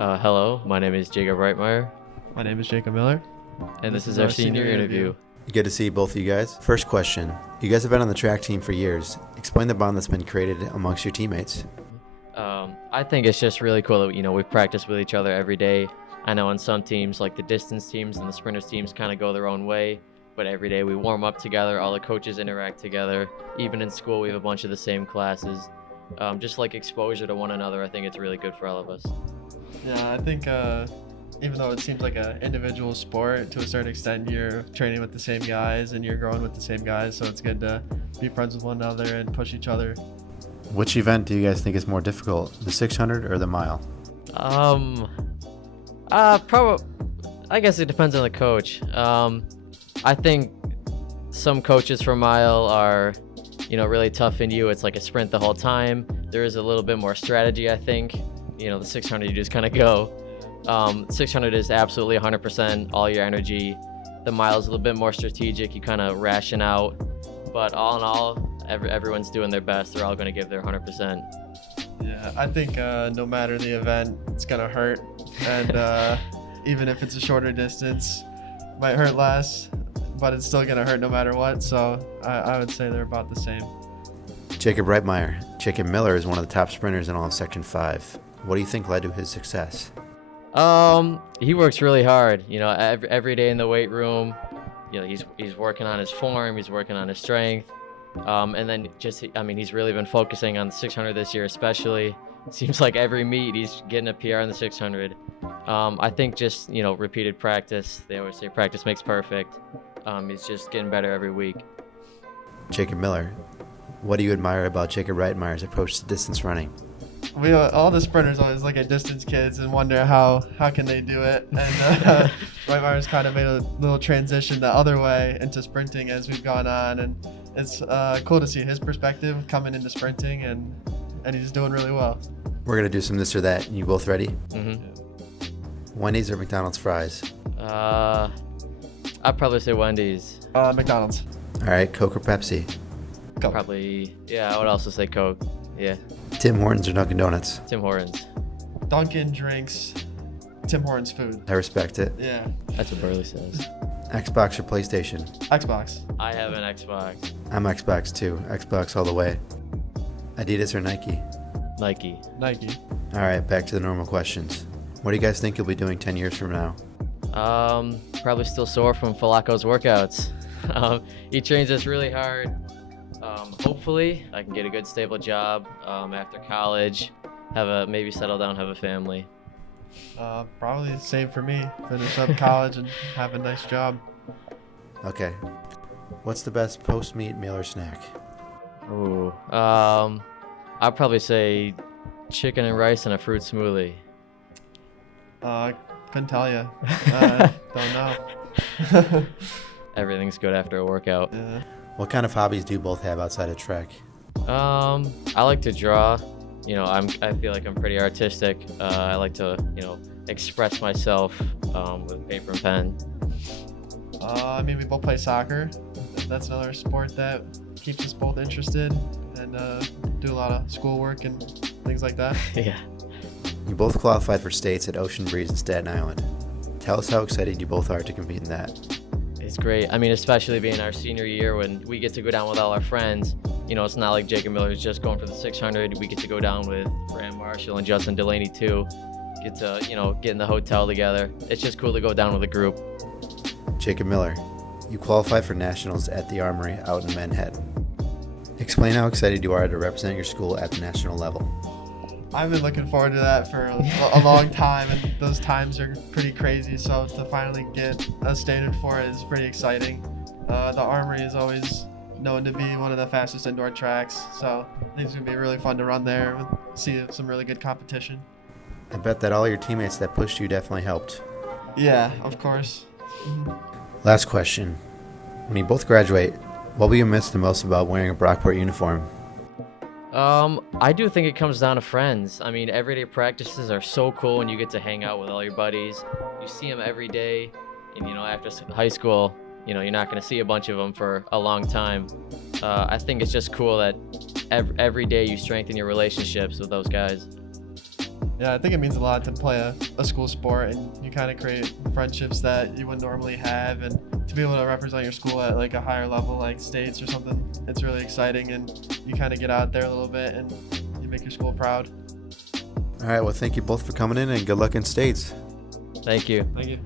Hello, my name is Jacob Rightmyer, My name is Jacob Miller. and this is our senior interview. Good to see both of you guys. First question. You guys have been on the track team for years. Explain the bond that's been created amongst your teammates. I think it's just really cool that, we practice with each other every day. I know on some teams, like the distance teams and the sprinters teams kind of go their own way, but every day we warm up together, all the coaches interact together. Even in school, we have a bunch of the same classes. Just like exposure to one another, I think it's really good for all of us. Yeah, I think even though it seems like an individual sport, to a certain extent, you're training with the same guys and you're growing with the same guys, so it's good to be friends with one another and push each other. Which event do you guys think is more difficult, the 600 or the mile? Probably. I guess it depends on the coach. I think some coaches for mile are, really tough in you. It's like a sprint the whole time. There is a little bit more strategy, I think. The 600, you just kind of go. 600 is absolutely 100% all your energy. The mile is a little bit more strategic. You kind of ration out. But all in all, everyone's doing their best. They're all going to give their 100%. Yeah, I think no matter the event, it's going to hurt. And even if it's a shorter distance, might hurt less, but it's still going to hurt no matter what. So I would say they're about the same. Jacob Rightmyer. Jacob Miller is one of the top sprinters in all of Section 5. What do you think led to his success? He works really hard. Every day in the weight room. He's working on his form. He's working on his strength. And then he's really been focusing on the 600 this year, especially. Seems like every meet he's getting a PR in the 600. I think just, repeated practice. They always say practice makes perfect. He's just getting better every week. Jacob Miller. What do you admire about Jacob Rightmyer's approach to distance running? All the sprinters always look at distance kids and wonder how can they do it. And Rightmyer's kind of made a little transition the other way into sprinting as we've gone on. And it's cool to see his perspective coming into sprinting, and he's doing really well. We're going to do some this or that. You both ready? Mm-hmm. Wendy's or McDonald's fries? I'd probably say Wendy's. McDonald's. All right, Coke or Pepsi? Coke. Probably, I would also say Coke. Yeah. Tim Hortons or Dunkin' Donuts? Tim Hortons. Dunkin' drinks, Tim Hortons food. I respect it. Yeah. That's what Burley says. Xbox or PlayStation? Xbox. I have an Xbox. I'm Xbox too. Xbox all the way. Adidas or Nike? Nike. Nike. All right, back to the normal questions. What do you guys think you'll be doing 10 years from now? Probably still sore from Falaco's workouts. He trains us really hard. Hopefully I can get a good stable job after college, maybe settle down, have a family. Probably the same for me. Finish up college and have a nice job. Okay. What's the best post-meet meal or snack? Ooh. I'd probably say chicken and rice and a fruit smoothie. Couldn't tell you. Don't know. Everything's good after a workout. Yeah. What kind of hobbies do you both have outside of track? I like to draw. I feel like I'm pretty artistic. I like to, express myself with paper and pen. We both play soccer. That's another sport that keeps us both interested, and do a lot of schoolwork and things like that. Yeah. You both qualified for states at Ocean Breeze and Staten Island. Tell us how excited you both are to compete in that. It's great. Especially being our senior year when we get to go down with all our friends. It's not like Jacob Miller is just going for the 600. We get to go down with Graham Marshall and Justin Delaney too. Get to, get in the hotel together. It's just cool to go down with a group. Jacob Miller, you qualified for nationals at the Armory out in Manhattan. Explain how excited you are to represent your school at the national level. I've been looking forward to that for a long time, and those times are pretty crazy. So to finally get a standard for it is pretty exciting. The Armory is always known to be one of the fastest indoor tracks, so I think it's going to be really fun to run there and see some really good competition. I bet that all your teammates that pushed you definitely helped. Yeah, of course. Mm-hmm. Last question. When you both graduate, what will you miss the most about wearing a Brockport uniform? I do think it comes down to friends. Everyday practices are so cool when you get to hang out with all your buddies. You see them every day, and after high school, you're not going to see a bunch of them for a long time. I think it's just cool that every day you strengthen your relationships with those guys. Yeah, I think it means a lot to play a school sport, and you kind of create friendships that you wouldn't normally have, and to be able to represent your school at like a higher level, like states or something, it's really exciting, and you kind of get out there a little bit and you make your school proud. All right, well, thank you both for coming in, and good luck in states. Thank you. Thank you.